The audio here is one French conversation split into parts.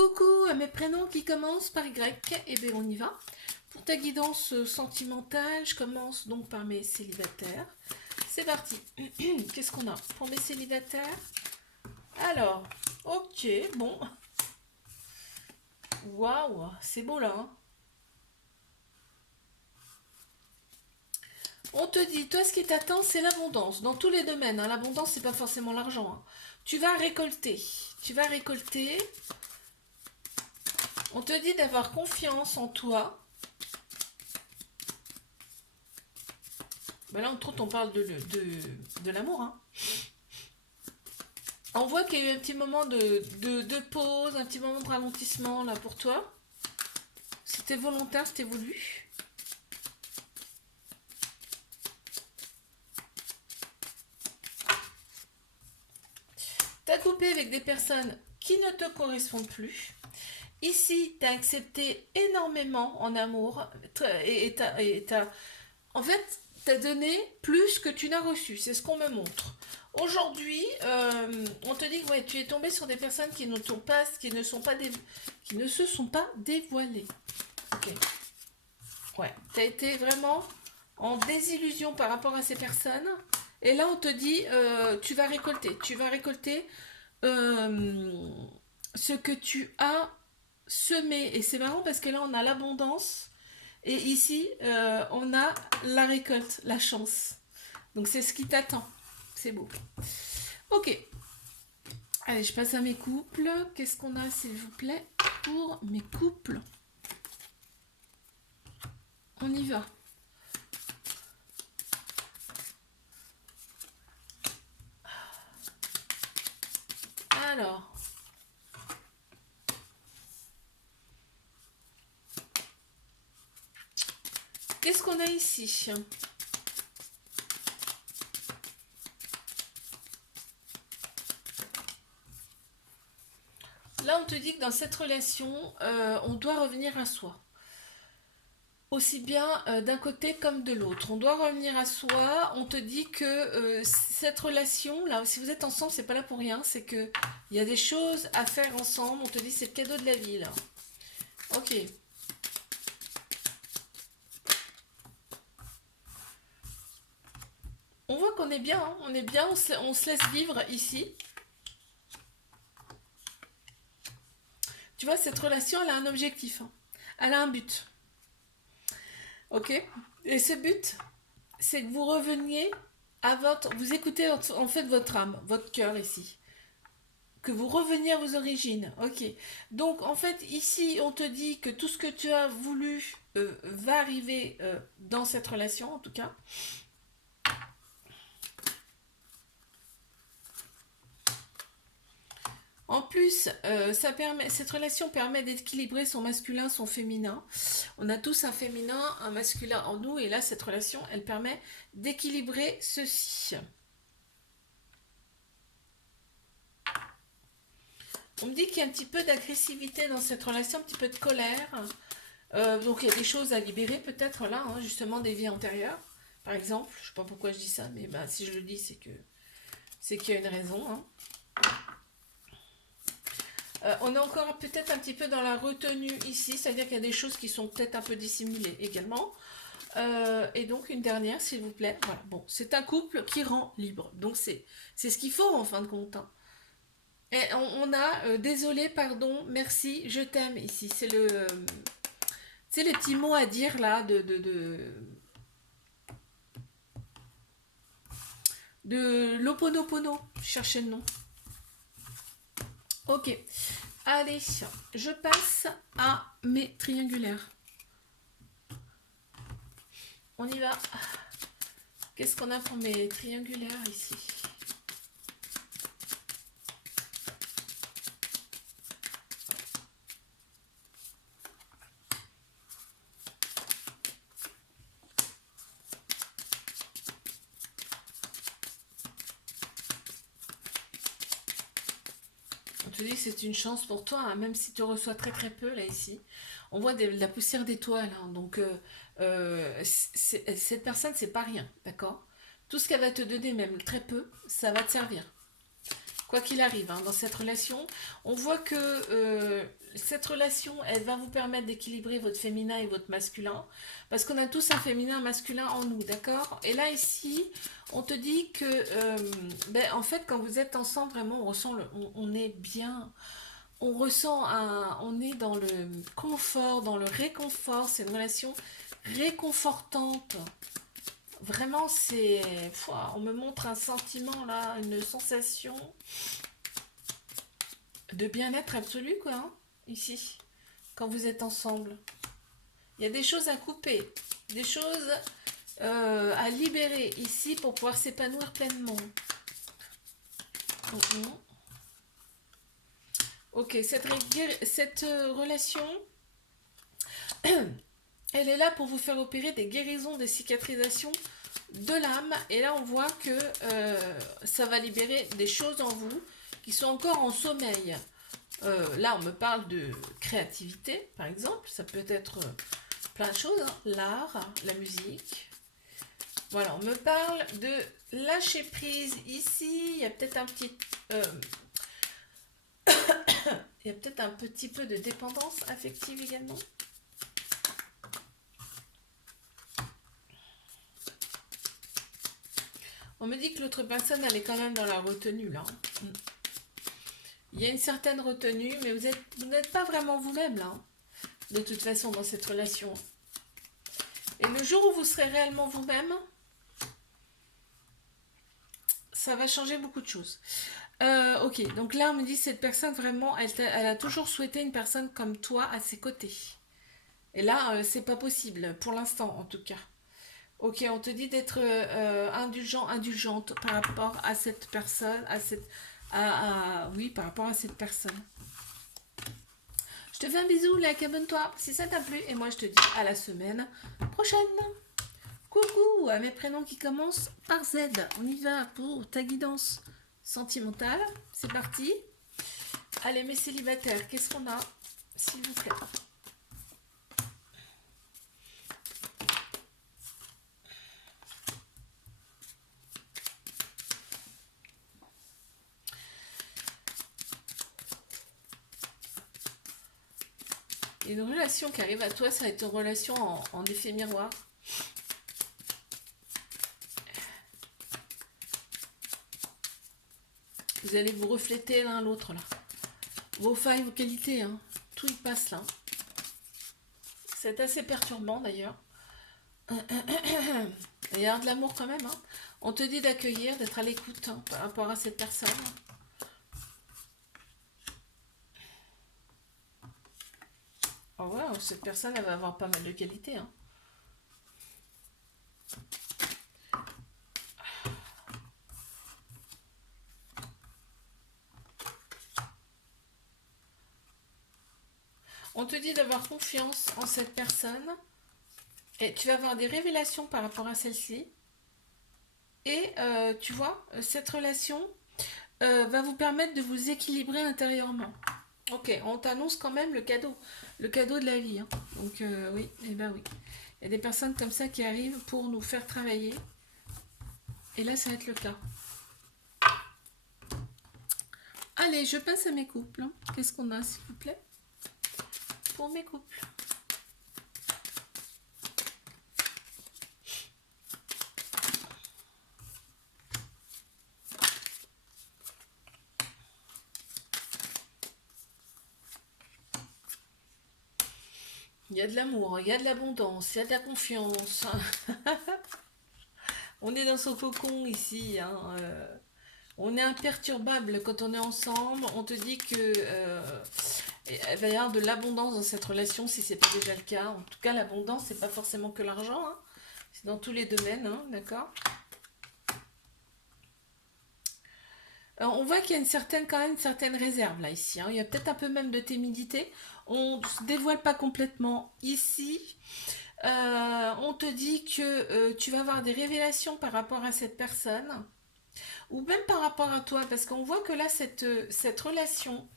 Coucou à mes prénoms qui commencent par Y, et bien on y va. Pour ta guidance sentimentale, je commence donc par mes célibataires. C'est parti. Qu'est-ce qu'on a pour mes célibataires? Alors, ok, bon. Waouh, c'est beau là. Hein. On te dit, toi ce qui t'attend c'est l'abondance, dans tous les domaines. Hein. L'abondance c'est pas forcément l'argent. Hein. Tu vas récolter. Tu vas récolter. On te dit d'avoir confiance en toi. Ben là, entre autres, on parle de l'amour. Hein. On voit qu'il y a eu un petit moment de pause, un petit moment de ralentissement là pour toi. C'était volontaire, c'était voulu. T'as coupé avec des personnes qui ne te correspondent plus. Ici, t'as accepté énormément en amour et en fait, t'as donné plus que tu n'as reçu. C'est ce qu'on me montre. Aujourd'hui, on te dit que ouais, tu es tombé sur des personnes qui ne se sont pas dévoilées. Ok. Ouais. T'as été vraiment en désillusion par rapport à ces personnes. Et là, on te dit, tu vas récolter. Tu vas récolter ce que tu as semé. Et c'est marrant parce que là, on a l'abondance. Et ici, on a la récolte, la chance. Donc, c'est ce qui t'attend. C'est beau. Ok. Allez, je passe à mes couples. Qu'est-ce qu'on a, s'il vous plaît, pour mes couples? On y va. Alors. Qu'est-ce qu'on a ici? Là, on te dit que dans cette relation, on doit revenir à soi. Aussi bien d'un côté comme de l'autre. On doit revenir à soi. On te dit que cette relation, là, si vous êtes ensemble, c'est pas là pour rien. C'est que il y a des choses à faire ensemble. On te dit c'est le cadeau de la vie, là. Ok. On voit qu'on est bien, hein. On est bien, on se laisse vivre ici. Tu vois, cette relation, elle a un objectif. Hein. Elle a un but. Ok. Et ce but, c'est que vous reveniez à votre... Vous écoutez en fait votre âme, votre cœur ici. Que vous reveniez à vos origines. Ok. Donc, en fait, ici, on te dit que tout ce que tu as voulu va arriver dans cette relation, en tout cas. En plus, cette relation permet d'équilibrer son masculin, son féminin. On a tous un féminin, un masculin en nous, et là, cette relation, elle permet d'équilibrer ceci. On me dit qu'il y a un petit peu d'agressivité dans cette relation, un petit peu de colère. Donc il y a des choses à libérer peut-être là, hein, justement des vies antérieures, par exemple. Je ne sais pas pourquoi je dis ça, mais bah, si je le dis, c'est qu'il y a une raison. Hein. On est encore peut-être un petit peu dans la retenue ici, c'est-à-dire qu'il y a des choses qui sont peut-être un peu dissimulées également. Et donc une dernière, s'il vous plaît. Voilà. Bon, c'est un couple qui rend libre. Donc c'est ce qu'il faut en fin de compte. Hein. Et on a désolé, pardon, merci, je t'aime ici. C'est les petits mots à dire là de l'Oponopono. Je cherchais le nom. Ok. Allez, je passe à mes triangulaires. On y va. Qu'est-ce qu'on a pour mes triangulaires ici? On te dit que c'est une chance pour toi, hein, même si tu reçois très très peu là ici. On voit de la poussière d'étoiles, hein, donc cette personne c'est pas rien, d'accord? Tout ce qu'elle va te donner, même très peu, ça va te servir. quoi qu'il arrive, hein, dans cette relation. On voit que cette relation, elle va vous permettre d'équilibrer votre féminin et votre masculin, parce qu'on a tous un féminin, un masculin en nous, d'accord? Et là, ici, on te dit que, en fait, quand vous êtes ensemble, vraiment, on ressent, on est bien, on ressent on est dans le confort, dans le réconfort, c'est une relation réconfortante. Vraiment, on me montre un sentiment là, une sensation de bien-être absolu, quoi, hein, ici, quand vous êtes ensemble. Il y a des choses à couper, des choses à libérer ici pour pouvoir s'épanouir pleinement. Ok, cette relation, elle est là pour vous faire opérer des guérisons, des cicatrisations de l'âme. Et là, on voit que ça va libérer des choses en vous qui sont encore en sommeil. Là, on me parle de créativité, par exemple. Ça peut être plein de choses, hein. L'art, la musique. Voilà, on me parle de lâcher prise. Ici, il y a peut-être un petit... il y a peut-être un petit peu de dépendance affective également. On me dit que l'autre personne, elle est quand même dans la retenue, là. Il y a une certaine retenue, mais vous n'êtes pas vraiment vous-même, là. De toute façon, dans cette relation. Et le jour où vous serez réellement vous-même, ça va changer beaucoup de choses. Ok, donc là, on me dit que cette personne, vraiment, elle a toujours souhaité une personne comme toi à ses côtés. Et là, c'est pas possible, pour l'instant, en tout cas. Ok, on te dit d'être indulgent, indulgente par rapport à cette personne, oui, par rapport à cette personne. Je te fais un bisou, like, abonne-toi si ça t'a plu. Et moi, je te dis à la semaine prochaine. Coucou à mes prénoms qui commencent par Z. On y va pour ta guidance sentimentale. C'est parti. Allez, mes célibataires, qu'est-ce qu'on a, s'il vous plaît? Une relation qui arrive à toi, ça va être une relation en effet miroir. Vous allez vous refléter l'un l'autre là. Vos failles, vos qualités, hein. Tout y passe là. C'est assez perturbant d'ailleurs. Il y a de l'amour quand même, hein. On te dit d'accueillir, d'être à l'écoute, hein, par rapport à cette personne. Oh ouais, cette personne, elle va avoir pas mal de qualités, hein. On te dit d'avoir confiance en cette personne. Et tu vas avoir des révélations par rapport à celle-ci. Et tu vois, cette relation va vous permettre de vous équilibrer intérieurement. Ok, on t'annonce quand même le cadeau de la vie, hein. Donc oui, et ben oui. Il y a des personnes comme ça qui arrivent pour nous faire travailler. Et là, ça va être le cas. Allez, je passe à mes couples, hein. Qu'est-ce qu'on a, s'il vous plaît? Pour mes couples. Il y a de l'amour, il y a de l'abondance, il y a de la confiance. On est dans son cocon ici, hein. On est imperturbable quand on est ensemble. On te dit que il va y avoir de l'abondance dans cette relation si c'est pas déjà le cas. En tout cas, l'abondance, c'est pas forcément que l'argent, hein. C'est dans tous les domaines, hein, d'accord? On voit qu'il y a quand même une certaine réserve là ici, hein. Il y a peut-être un peu même de timidité. On ne se dévoile pas complètement ici. On te dit que tu vas avoir des révélations par rapport à cette personne ou même par rapport à toi, parce qu'on voit que là, cette relation,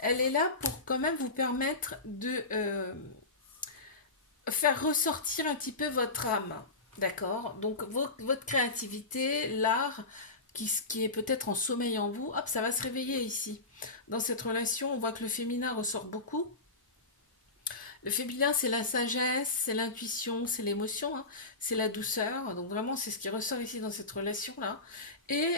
elle est là pour quand même vous permettre de faire ressortir un petit peu votre âme, d'accord? Donc votre créativité, l'art, qui est peut-être en sommeil en vous, hop, ça va se réveiller ici. Dans cette relation, on voit que le féminin ressort beaucoup. Le féminin, c'est la sagesse, c'est l'intuition, c'est l'émotion, hein, c'est la douceur. Donc vraiment, c'est ce qui ressort ici dans cette relation-là. Et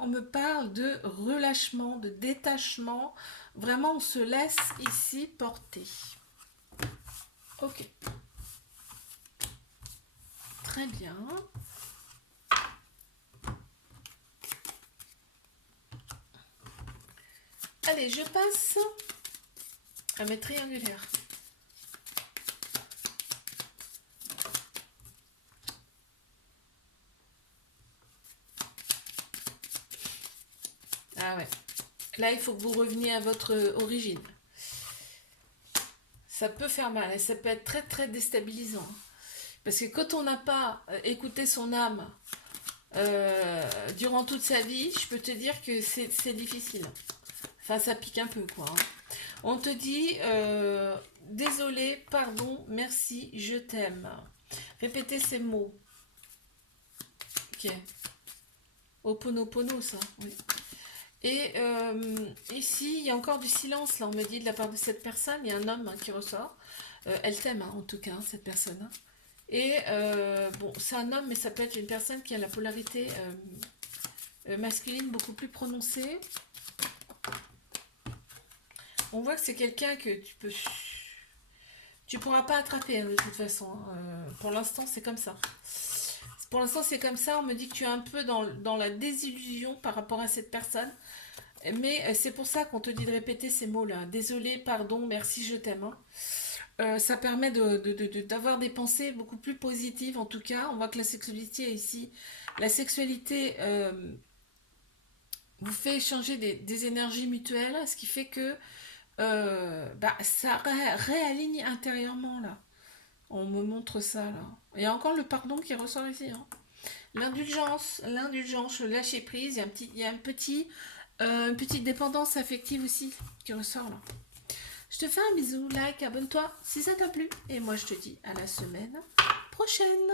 on me parle de relâchement, de détachement. Vraiment, on se laisse ici porter. Ok. Très bien. Allez, je passe à mes triangulaires. Ah ouais. Là, il faut que vous reveniez à votre origine. Ça peut faire mal et ça peut être très très déstabilisant. Parce que quand on n'a pas écouté son âme durant toute sa vie, je peux te dire que c'est difficile. Enfin, ça pique un peu, quoi. Hein. On te dit désolé, pardon, merci, je t'aime. Répétez ces mots. Ok. Oponopono, ça. Oui. Et ici, il y a encore du silence, là, on me dit de la part de cette personne. Il y a un homme hein, qui ressort. Elle t'aime, hein, en tout cas, cette personne. Hein. Et bon, c'est un homme, mais ça peut être une personne qui a la polarité masculine beaucoup plus prononcée. On voit que c'est quelqu'un que tu pourras pas attraper hein, de toute façon. Hein. Pour l'instant, c'est comme ça. Pour l'instant, c'est comme ça. On me dit que tu es un peu dans la désillusion par rapport à cette personne. Mais c'est pour ça qu'on te dit de répéter ces mots-là. Désolé, pardon, merci, je t'aime. Hein. Ça permet d'avoir des pensées beaucoup plus positives en tout cas. On voit que la sexualité ici, la sexualité vous fait échanger des énergies mutuelles, ce qui fait que ça réaligne intérieurement là. On me montre ça là. Il y a encore le pardon qui ressort ici. Hein. L'indulgence, le lâcher prise, il y a une petite dépendance affective aussi qui ressort là. Je te fais un bisou, like, abonne-toi si ça t'a plu. Et moi je te dis à la semaine prochaine.